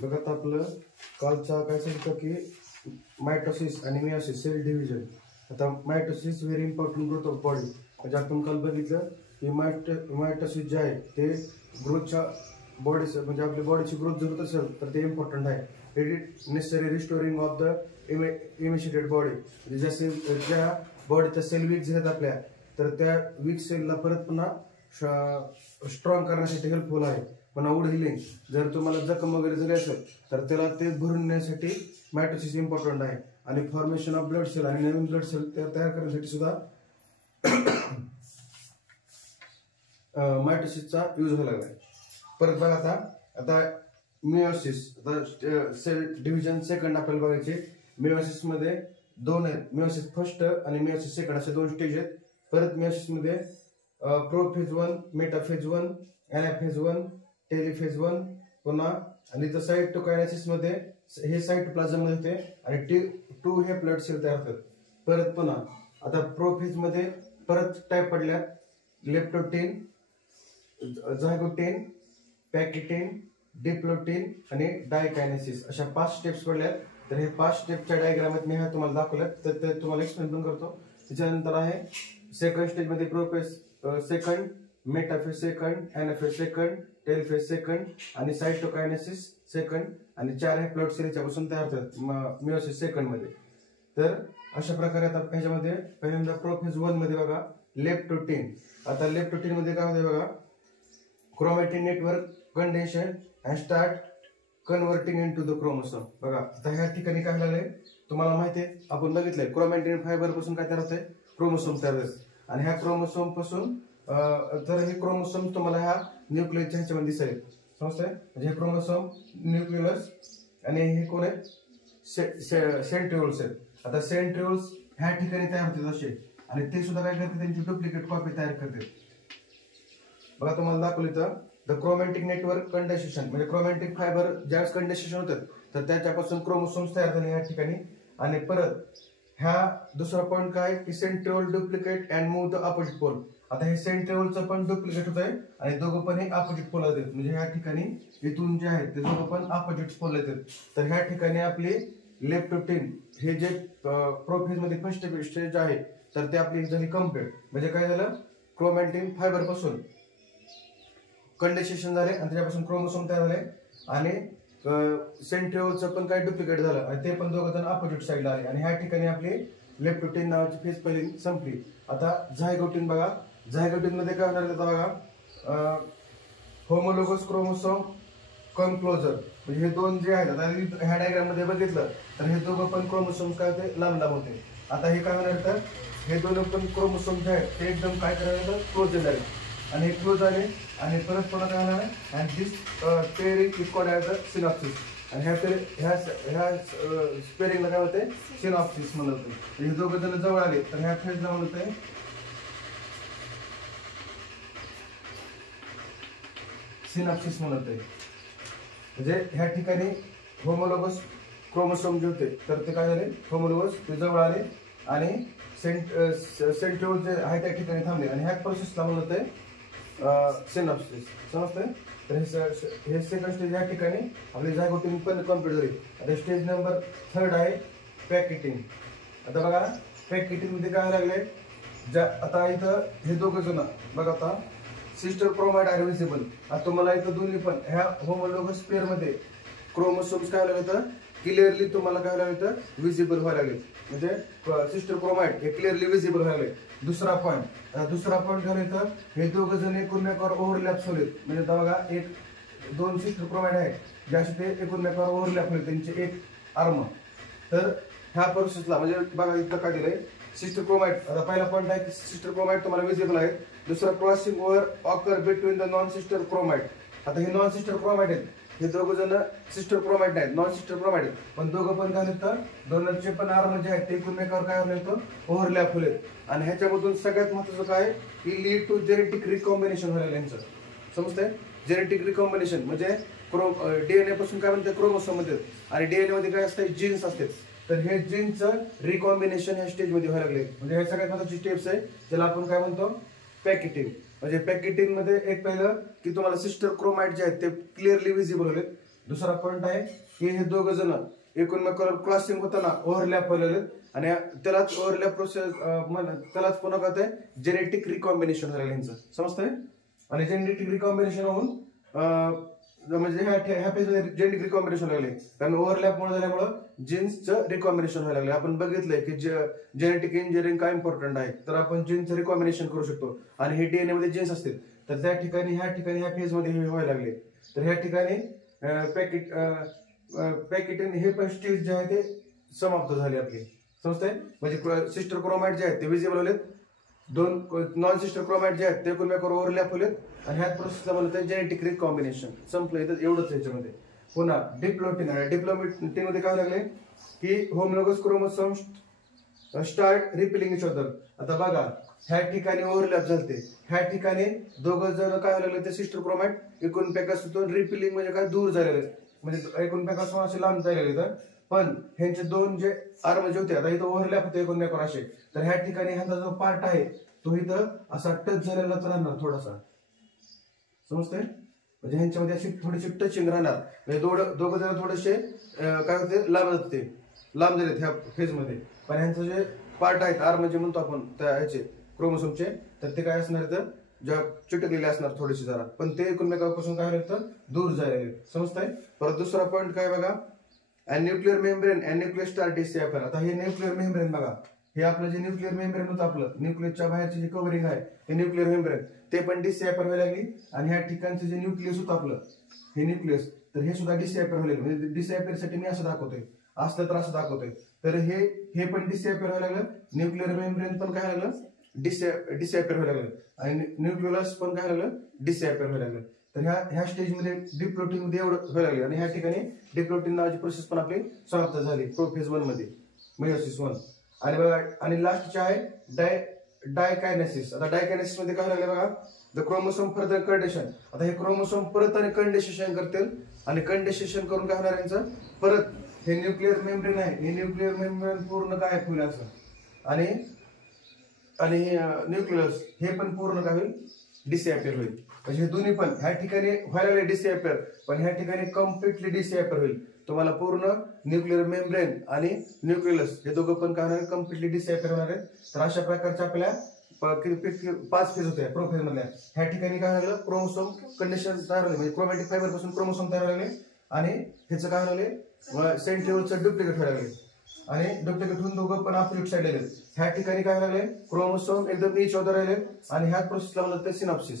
बघा आता आपलं कालचा काय सांगितलं की मायटोसिस आणि मियोसिस सेल डिव्हिजन. आता mitosis very important growth of body. म्हणजे आपण काल बघितलं की मायटोसिस जे आहे ते ग्रोथच्या बॉडीचं म्हणजे आपल्या बॉडीची ग्रोथ जर होत असेल तर ते इम्पॉर्टंट आहे. It necessary restoring of the emaciated body. म्हणजे जसे ज्या बॉडीच्या सेल वीक झाल्यात आपल्या तर त्या वीक सेलला परत पुन्हा स्ट्रॉंग करण्यासाठी हेल्पफुल आहे. पुन्हा वूड हिलिंग जर तुम्हाला जखम वगैरे झाली असेल तर त्याला ते भरून नेण्यासाठी मायटोसिस इम्पॉर्टंट आहे. आणि फॉर्मेशन ऑफ ब्लड सेल आणि नवीन ब्लड सेल तयार करण्यासाठी सुद्धा मायटोसिसचा यूज व्हायला लागलाय. परत बघा आता मियोसिस. आता सेल डिव्हिजन सेकंड आपल्याला बघायचे. मियोसिस मध्ये दोन आहेत, मियोसिस फर्स्ट आणि मियोसिस सेकंड असे दोन स्टेज आहेत. परत मियोसिस मध्ये प्रोफेज 1, मेटाफेज 1, एनाफेज 1, टेलिफेज 1 पुन्हा आणि साइटोकायनेसिस मध्ये हे साइटोप्लाझम मध्ये होते आणि 2 हे ब्लड सेल तयार होतात. परत पुन्हा आता प्रोफेज मध्ये परत टाईप पडल्या लेप्टोटिन, झायगोटिन, पॅकिटिन, डिप्लोटिन आणि डायकायनेसिस अशा 5 स्टेप्स पडल्यात. तर हे 5 स्टेपच्या डायग्रामात मी तुम्हाला दाखवल्यात तर ते तुम्हाला एक्सप्लेन पण करतो. त्याच्यानंतर आहे सेकंड स्टेज मध्ये prophase second, metaphase second, anaphase second, telophase second आणि साइटोकायनेसिस सेकंड आणि 4 हे ब्लड सेलच्या पासून तयार होतात मियोसिस सेकंड मध्ये. तर अशा प्रकारे आता ह्याच्यामध्ये पहिल्यांदा प्रोफेज 1 मध्ये बघा लेप्टोटिन. आता लेप्टोटिन मध्ये काय होते बघा, chromatin network condensation and start converting into the chromosome. बघा आता ह्या ठिकाणी काय झालंय तुम्हाला माहिती आहे, आपण बघितलंय क्रोमॅटिन फायबर पासून काय तयार होते, क्रोमोसोम तयार होते. आणि ह्या क्रोमोसोम पासून तर हे क्रोमोसोम तुम्हाला ह्या न्यूक्लियसच्या ह्याच्यामध्ये दिसेल, समजतंय. म्हणजे हे क्रोमोसोम न्यूक्लियस आणि हे कोण आहेत सेंट्रिओल्स आहेत. आता सेंट्रिओल्स ह्या ठिकाणी तयार होतात असे आणि ते सुद्धा काय करतात, त्यांची डुप्लिकेट कॉपी तयार करतात. बघा तुम्हाला दाखवलं तर द क्रोमॅटिक नेटवर्क कंडेन्सेशन म्हणजे क्रोमॅटिक फायबर ज्यावेळेस कंडेन्सेशन होतात तर त्याच्यापासून क्रोमोसोम्स तयार झाले ह्या ठिकाणी. आणि परत ह्या दुसरा पॉईंट काय की centriole duplicate and move the opposite pole. आता हे सेंट्रिओलचं पण डुप्लिकेट होत आहे आणि दोघं पण हे अपोजिट पोल येतात. म्हणजे ह्या ठिकाणी इथून जे आहेत ते दोघं पण अपोजिट पोल येतात. तर ह्या ठिकाणी आपली लेप्टोटिन हे जे प्रोफेज मध्ये फर्स्ट स्टेज आहे तर ते आपली झाली कम्प्लीट. म्हणजे काय झालं, क्रोमॅटिन फायबर पासून कंडेन्सेशन झाले आणि त्याच्यापासून क्रोमोसोम तयार झाले आणि सेंट्रिओलचं पण काही डुप्लिकेट झालं आणि ते पण दोघं जण अपोजिट साईडला आले आणि ह्या ठिकाणी आपली लेप्टोटिन नावाची फेज पहिली संपली. आता झायगोटिन बघा, झायगोटिन मध्ये काय होणार आता बघा, होमोलोगस क्रोमोसोम कम क्लोजर. म्हणजे हे दोन जे आहेत आता ह्या डायग्राम मध्ये बघितलं तर हे दोघं पण क्रोमोसोम काय होते, लांब लांब होते. आता हे काय होणार तर हे दोन पण क्रोमोसोम जे आहेत ते एकदम काय करायला क्लोज येणार आणि हे क्लोज आले आणि परत पुन्हा काय होणार आहे and this pairing is called as the synopsis. आणि ह्या स्पेअरिंगला काय होते, सिनॉप्सिस म्हणत होते. हे दोघं जण जवळ आले तर ह्या फेजला म्हणत आहे सिनॉप्सिस म्हणत आहे. म्हणजे ह्या ठिकाणी होमोलोगस क्रोमोसोम जे होते तर ते काय झाले, होमोलोगस ते जवळ आले आणि सेंट्रिओल जे आहे त्या ठिकाणी थांबले आणि ह्या प्रोसेसला म्हणत आहे सिनॉप्सिस, समजतंय. तर हे सेकंड स्टेज या ठिकाणी आपली झायगोटिन पण कम्प्लीट झाली. आता स्टेज नंबर 3 आहे पॅकिटिन. आता बघा पॅकिटिन मध्ये काय लागले, आता इथं हे दोघं जण बघा आता सिस्टर क्रोमाइड आर विजिबल. आता तुम्हाला इथं दोन्ही पण ह्या होमोलोगस पेअर मध्ये क्रोमोसोम्स काय लागले तर क्लिअरली तुम्हाला काय लागले तर विजिबल व्हायला लागले. म्हणजे सिस्टर क्रोमाइड हे क्लिअरली विजिबल व्हायला लागले. दुसरा पॉईंट झाले तर हे दोघं जण एकमेकावर ओव्हरलॅप होलेत. म्हणजे बघा दोन सिस्टर क्रोमाइड आहेत ज्याशी ते एकमेकावर ओव्हरलॅप होले त्यांचे एक आर्म. तर ह्या प्रोसेसला म्हणजे बघा इथं काय दिलंय सिस्टर क्रोमाइड. आता पहिला पॉईंट आहे की सिस्टर क्रोमाइड तुम्हाला विजिबल आहे. दुसरा crossing over occur between the non sister chromatid. आता हे नॉन सिस्टर क्रोमाइड आहेत, हे दोघं जण सिस्टर क्रोमाइड नाहीत, नॉन सिस्टर क्रोमाइड आहेत. पण दोघं पण काय तर दोनांचे पण आर्म जे आहेत ते एकमेकावर काय होतं ओव्हरलॅप होलेत. आणि ह्याच्यामधून सगळ्यात महत्वाचं काय की लीड टू जेनेटिक रिकॉम्बिनेशन व्हायला यांचं, समजतंय. जेनेटिक रिकॉम्बिनेशन म्हणजे डीएनए पासून काय म्हणते क्रोमोसोम मध्ये आणि डीएनए मध्ये काय असते जीन्स असते. तर हे जीनचं रिकॉम्बिनेशन ह्या स्टेज मध्ये व्हायला लागले. म्हणजे हे सगळ्यात महत्वाची स्टेप्स आहे ज्याला आपण काय म्हणतो पॅकेटिंग. म्हणजे पॅकेटिंग मध्ये एक पहिलं की तुम्हाला सिस्टर क्रोमाइड जे आहेत ते क्लिअरली विजिबल होले. दुसरा पॉईंट आहे की हे दोघं जण एकमेकावर क्रॉसिंग होताना ओव्हरलॅप व्हायला आणि त्यालाच ओव्हरलॅप प्रोसेस त्यालाच पुन्हा काय होतंय जेनेटिक रिकॉम्बिनेशन व्हायला यांचं समजतंय. आणि जेनेटिक रिकॉम्बिनेशन होऊन म्हणजे ह्या फेजमध्ये जेनेटिक रिकॉम्बिनेशन लागले कारण ओव्हरलॅपमुळे झाल्यामुळं जीन्सचं रिकॉम्बिनेशन व्हायला लागले. आपण बघितलंय की जेनेटिक इंजिनिअरिंग काय इम्पॉर्टंट आहे तर आपण जीन्सचं रिकॉम्बिनेशन करू शकतो आणि हे डीएनए मध्ये जीन्स असतील तर त्या ठिकाणी ह्या फेजमध्ये हे व्हायला लागले. तर ह्या ठिकाणी पॅकेटिंग हे पण स्टेज जे आहे ते समाप्त झाले आपले समजतंय. म्हणजे सिस्टर क्रोमॅट जे आहेत ते विजिबल होलेत, दोन नॉन सिस्टर क्रोमॅट जे आहेत ते एकमेकावर ओव्हरलॅप होलेत आणि ह्याच प्रोसेसला म्हणतात जेनेटिक रिकॉम्बिनेशन संपलं. इथं एवढंच याच्यामध्ये. पुन्हा डिप्लोटिन आहे. डिप्लोटिन मध्ये काय लागले की homologous chromosome start repelling each other. आता बघा ह्या ठिकाणी ओव्हरलॅप झालते, ह्या ठिकाणी दोघं जण काय लागले ते सिस्टर क्रोमॅट एकूणपेकासून रिपेलिंग म्हणजे काय दूर झालेले म्हणजे एकूणपेकासून असे लांब झालेले. तर पण ह्यांचे दोन जे आर्म जे होते आता इथं ओव्हरलॅप होते एकूणपेकावर असे तर ह्या ठिकाणी ह्याचा जो पार्ट आहे तो इथं असा टच झालेलाच राहणार थोडासा समजतंय. म्हणजे ह्यांच्यामध्ये अशी थोडीशी टचिंग राहणार म्हणजे दोघं जण थोडेसे काय होते लांब जाते लांब झालेत ह्या फेजमध्ये. पण ह्यांचं जे पार्ट आहेत आर्म जे म्हणतो आपण त्या ह्याचे क्रोमोसोमचे तर ते काय असणार तर ज्या चिटकलेले असणार थोडेसे जरा पण ते एकमेकांपासून काय होईल तर दूर झालेले समजतंय. परत दुसरा पॉईंट काय बघा nuclear membrane and nuclear star disappear. आता हे न्यूक्लिअर मेम्ब्रेन बघा हे आपलं जे न्यूक्लिअर मेम्ब्रेन होतं आपलं न्यूक्लियसच्या बाहेरचे जे कव्हरिंग आहे ते न्यूक्लिअर मेम्ब्रेन ते पण डिसॅपर व्हायला लागली आणि ह्या ठिकाणचं जे न्यूक्लियस होतं आपलं हे न्यूक्लियस तर हे सुद्धा डिसॅपर व्हायला म्हणजे डिसॅपरसाठी मी असं दाखवतोय असलं तर असं दाखवतोय. तर हे पण डिसॅपर व्हायला लागलं न्यूक्लिअर मेम्ब्रेन पण काय लागलं डिसॅपर व्हायला लागलं आणि न्यूक्लियस पण काय लागलं डिसॅपर व्हायला लागलं. तर ह्या स्टेजमध्ये डिप्लोटिन मध्ये एवढं व्हायला लागलं आणि ह्या ठिकाणी डिप्लोटिन नावाची प्रोसेस पण आपली समाप्त झाली प्रोफेज 1 मध्ये मेयोसिस 1. आणि बघा आणि लास्टचे आहे डायकायनेसिस. आता डायकायनेसिस मध्ये काय लागलं बघा द क्रोमोसोम फर्दर कंडेन्सेशन. आता हे क्रोमोसोम परत आणि कंडेन्सेशन करतील आणि कंडेन्सेशन करून काय होणार यांचं परत हे न्यूक्लिअर मेम्ब्रेन आहे हे न्यूक्लिअर मेम्ब्रेन पूर्ण काय होईल असं आणि न्यूक्लियस हे पण पूर्ण काय होईल डिसॅपियर होईल. म्हणजे हे दोन्ही पण ह्या ठिकाणी व्हायला लागले डिसॅपियर पण ह्या ठिकाणी कम्प्लिटली डिसॅपियर होईल. तुम्हाला पूर्ण न्यूक्लिअर मेम्ब्रेन आणि न्यूक्लियस हे दोघं पण काय होणार कम्प्लिटली डिसॅपियर होणार आहेत. तर अशा प्रकारच्या आपल्या 5 फेज होते प्रोफेज मधल्या. ह्या ठिकाणी काय झालं क्रोमोसोम कंडिशन तयार झाले म्हणजे क्रोमॅटिक फायबर पासून क्रोमोसोम तयार झाले आणि ह्याचं काय झाले सेंट्रिओलचं डुप्लिकेट व्हायला लागले आणि डुप्लिकेट होऊन दोघं पण अपोजिट साइड आले. ह्या ठिकाणी काय लागले क्रोमोसोम एकदम नीच होत राहिले आणि ह्याच प्रोसेसला म्हणतात सिनॉप्सिस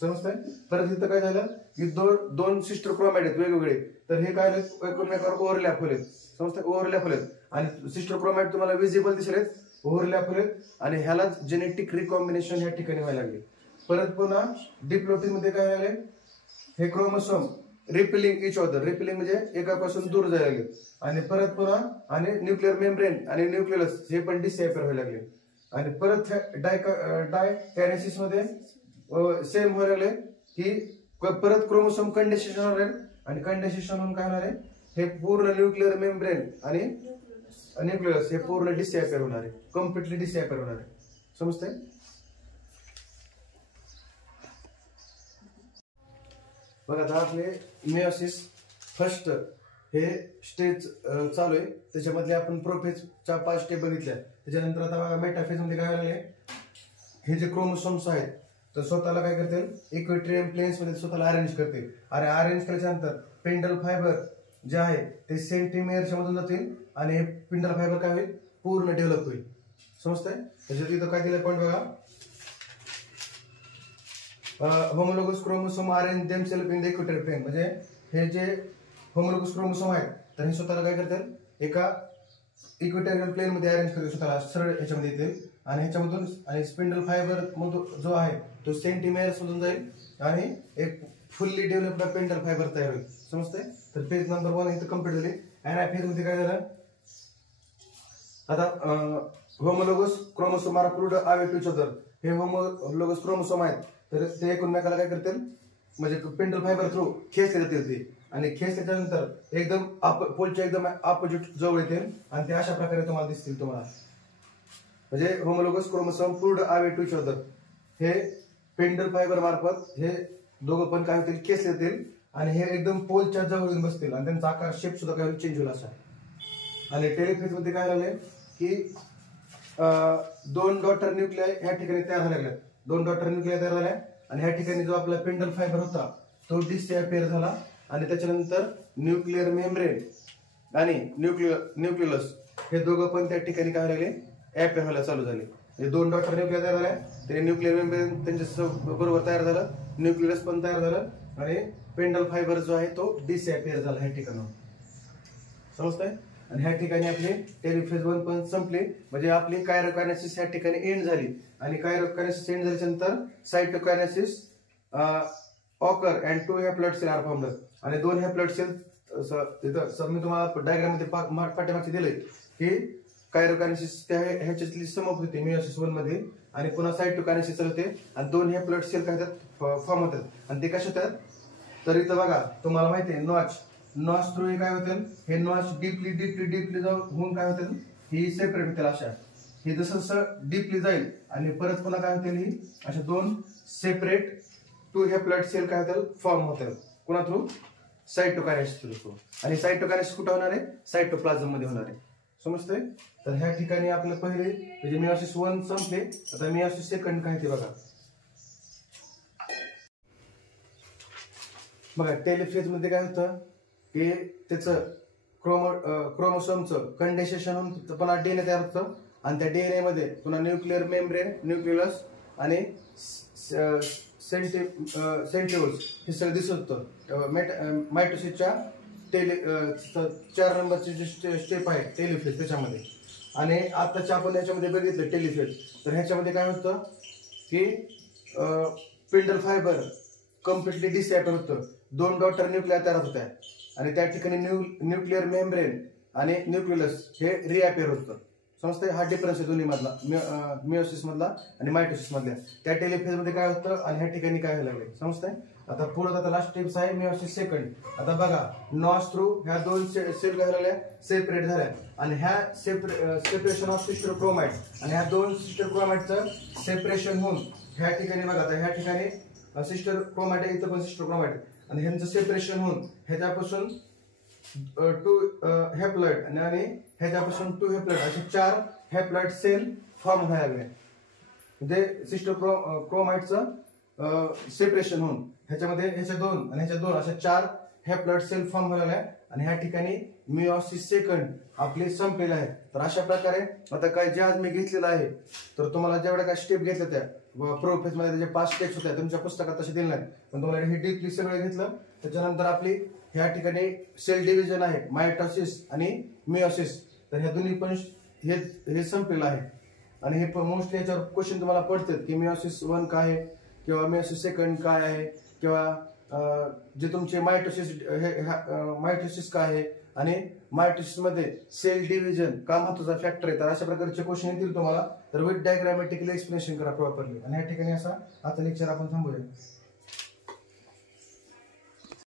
समजतंय. परत इथं काय झालं की दोन सिस्टर क्रोमॅट आहेत वेगवेगळे तर हे काय एकमेकावर ओव्हरलॅप होलेत समजतंय ओव्हरलॅप होलेत आणि सिस्टर क्रोमॅट तुम्हाला विजिबल दिसलेत ओव्हरलॅप होलेत आणि ह्यालाच जेनेटिक रिकॉम्बिनेशन ह्या ठिकाणी व्हायला लागले. परत पुन्हा डिप्लोटिन मध्ये काय झाले हे chromosome repelling each other repelling म्हणजे एकापासून दूर जायला लागले आणि परत पुन्हा आणि न्यूक्लिअर मेम्ब्रेन आणि न्यूक्लियस हे पण डिसॅपियर व्हायला लागले आणि परत डायकायनेसिस मध्ये सेम व्हायला लागले की परत क्रोमोसोम कंडेन्सेशन होणार आहे आणि कंडेन्सेशन होऊन काय होणार आहे हे पूर्ण न्यूक्लिअर मेम्ब्रेन आणि न्यूक्लियस हे पूर्ण डिसॅपियर होणार आहे कम्प्लिटली डिसॅपियर होणार आहे समजतंय. बघा आता आपले मेयोसिस फर्स्ट हे स्टेज चालू आहे त्याच्यामधले आपण प्रोफेजच्या 5 स्टेप बघितल्या. त्याच्यानंतर आता बघा मेटाफेज मध्ये काय झाले हे जे क्रोमोसोम्स आहेत तर स्वतःला काय करतील इक्वेट्रियम प्लेन्स मध्ये स्वतःला अरेंज करतील आणि अरेंज केल्याच्या नंतर पिंडल फायबर जे आहे ते सेंटीमियरच्या मधून जातील आणि हे पिंडल फायबर काय होईल पूर्ण डेव्हलप होईल समजतंय. त्याच्यात इथं काय दिलं पॉईंट बघा homologous chromosome arrange themselves in the equatorial plane. म्हणजे हे जे होमोलोगस क्रोमोसोम आहेत तर हे स्वतःला काय करतात एका इक्वेटोरियल प्लेन मध्ये अरेंज करतील स्वतःला सरळ ह्याच्यामध्ये येतील आणि ह्याच्यामधून आणि स्पिंडल फायबर मधून जो आहे तो सेंटीमियर्स मधून जाईल आणि एक फुल्ली डेव्हलप्ड पिंडल फायबर तयार होईल समजतंय. तर फेज नंबर 1 इथं कम्प्लीट झाली. फेज मध्ये काय झालं आता homologous chromosome are pulled away to each other. हे होमोलोगस क्रोमोसोम आहेत तर ते एकमेकाला काय करतील म्हणजे पिंडल फायबर थ्रू खेचले जातील ते आणि खेचल्यानंतर एकदम पोलच्या एकदम अपोजिट जवळ येतील आणि ते अशा प्रकारे तुम्हाला दिसतील तुम्हाला म्हणजे homologous chromosome pulled away to each other हे पिंडल फायबर मार्फत हे दोघं पण काय होतील खेचले जातील आणि हे एकदम पोलच्या जवळ येऊन बसतील आणि त्यांचा आकार शेप सुद्धा काही चेंज होईल असा. आणि टेलिफेज मध्ये काय झालंय की 2 डॉटर न्यूक्लिआय ह्या ठिकाणी तयार झाल्या. 2 डॉटर न्यूक्लिआय तयार झाल्या आणि ह्या ठिकाणी जो आपला स्पिंडल फायबर होता तो डिसअपिअर झाला आणि त्याच्यानंतर न्यूक्लिअर मेम्ब्रेन आणि न्यूक्लियस हे दोघं पण त्या ठिकाणी काय झाले अपिअर व्हायला चालू झाले. म्हणजे 2 डॉटर न्यूक्लिआय तयार झाल्या, ते न्यूक्लिअर मेम्ब्रेन त्यांच्या बरोबर तयार झालं, न्यूक्लियस पण तयार झालं आणि स्पिंडल फायबर जो आहे तो डिसअपिअर झाला ह्या ठिकाणी. समजतंय? आणि ह्या ठिकाणी आपली टेलिफेज 1 पण संपली. म्हणजे आपली कायरोकायनेसिस ह्या ठिकाणी एंड झाली आणि कायरोकायनेसिस एंड झाल्याच्या नंतर cytokinesis occur and 2 haploid cell are formed. आणि 2 हॅप्लॉइड सेल तिथं मी तुम्हाला डायग्राम मध्ये पाठीमागचे दिले की कायरोकायनेसिस ह्याच्यातली समाप्त होते मेयोसिस 1 मध्ये आणि पुन्हा सायटोकायनेसिस होते आणि 2 हॅप्लॉइड सेल काय होतात फॉर्म होतात आणि ते कशा होतात. तर इथं बघा तुम्हाला माहिती आहे नॉच थ्रू काय होतील, हे नॉच डीपली जाऊन होऊन काय होतील ही सेपरेट होतील अशा. हे जसं डीपली जाईल आणि परत पुन्हा काय होतील ही अशा 2 सेपरेट 2 हॅप्लॉइड सेल काय होतील फॉर्म होतील. कोणा थ्रू? Cytokinesis through. आणि सायटोकायनेसिस कुठं होणार आहे? सायटोप्लाझम मध्ये होणार आहे. समजतंय? तर ह्या ठिकाणी आपलं पहिले म्हणजे मेयोसिस 1 संपले. आता मेयोसिस 2 काय ते बघा. बघा टेलिफेज मध्ये काय होतं की त्याचं क्रोमोसोमचं कंडेन्सेशन होऊन पुन्हा डीएनए तयार होतं आणि त्या डीएनए मध्ये पुन्हा न्यूक्लिअर मेम्ब्रेन, न्यूक्लियस आणि सेंट्रिओल्स हे सगळं दिसत होतं. मायटोसिसच्या 4 नंबरची जी स्टेप आहे टेलिफेज त्याच्यामध्ये. आणि आताच्या आपण याच्यामध्ये बघितलं टेलिफेज, तर ह्याच्यामध्ये काय होतं की स्पिंडल फायबर कम्प्लिटली डिसअपिअर होतं. 2 डॉटर न्यूक्लिआय तयार होत्या आणि त्या ठिकाणी न्यूक्लिअर मेम्ब्रेन आणि न्यूक्लियस हे रिअपिअर होतं. समजतंय? हा डिफरन्स आहे दोन्ही मधला, मेयोसिस मधला आणि मायटोसिस मधल्या. त्या टेलिफेज मध्ये काय होतं आणि ह्या ठिकाणी काय व्हायला लागले. समजतंय? आता पुढे आता लास्ट स्टेप्स आहे मेयोसिस 2. आता बघा नॉच थ्रू ह्या 2 सेल काय झाल्या सेपरेट झाल्या आणि ह्या सेपरेशन ऑफ सिस्टर क्रोमाइड आणि ह्या 2 सिस्टर क्रोमाइडचं सेपरेशन होऊन ह्या ठिकाणी बघा आता ह्या ठिकाणी सिस्टर क्रोमाइड आहे, इथं पण सिस्टर क्रोमाइड आणि ह्यांचं सेपरेशन होऊन ह्याच्यापासून 2 हॅप्लॉइड आणि ह्याच्यापासून 2 हॅप्लॉइड असे 4 हॅप्लॉइड सेल फॉर्म व्हायला लागले. म्हणजे सिस्टर क्रोमाइडचं सेपरेशन होऊन ह्याच्यामध्ये ह्याच्या 2 आणि ह्याच्या 2 अशा 4 हॅप्लॉइड सेल फॉर्म व्हायला लागल्या आणि ह्या ठिकाणी मेयोसिस 2 आपले संपलेले आहे. तर अशा प्रकारे आता काय जे आज मी घेतलेलं आहे तर तुम्हाला जेवढ्या काय स्टेप घेतल्या त्या प्रोफेज मध्ये त्याचे 5 स्टेप्स होत्या तुमच्या पुस्तकात तसे दिले नाही, पण तुम्हाला हे डीपली सगळं घेतलं. त्याच्यानंतर आपली ह्या ठिकाणी सेल डिव्हिजन आहे मायटोसिस आणि मेयोसिस, तर ह्या दोन्ही पण हे संपलेलं आहे. आणि हे मोस्टली याच्यावर क्वेश्चन तुम्हाला पडतात की मेयोसिस 1 काय आहे किंवा मेयोसिस 2 काय आहे किंवा जे तुमचे मायटोसिस काय आहे आणि मायटोसिस मध्ये सेल डिव्हिजन का महत्वाचा फॅक्टर आहे. तर अशा प्रकारचे क्वेश्चन येतील तुम्हाला. तर विथ डायग्रामॅटिकली एक्सप्लेनेशन करा प्रॉपरली. आणि या ठिकाणी असा आता लेक्चर आपण थांबूया.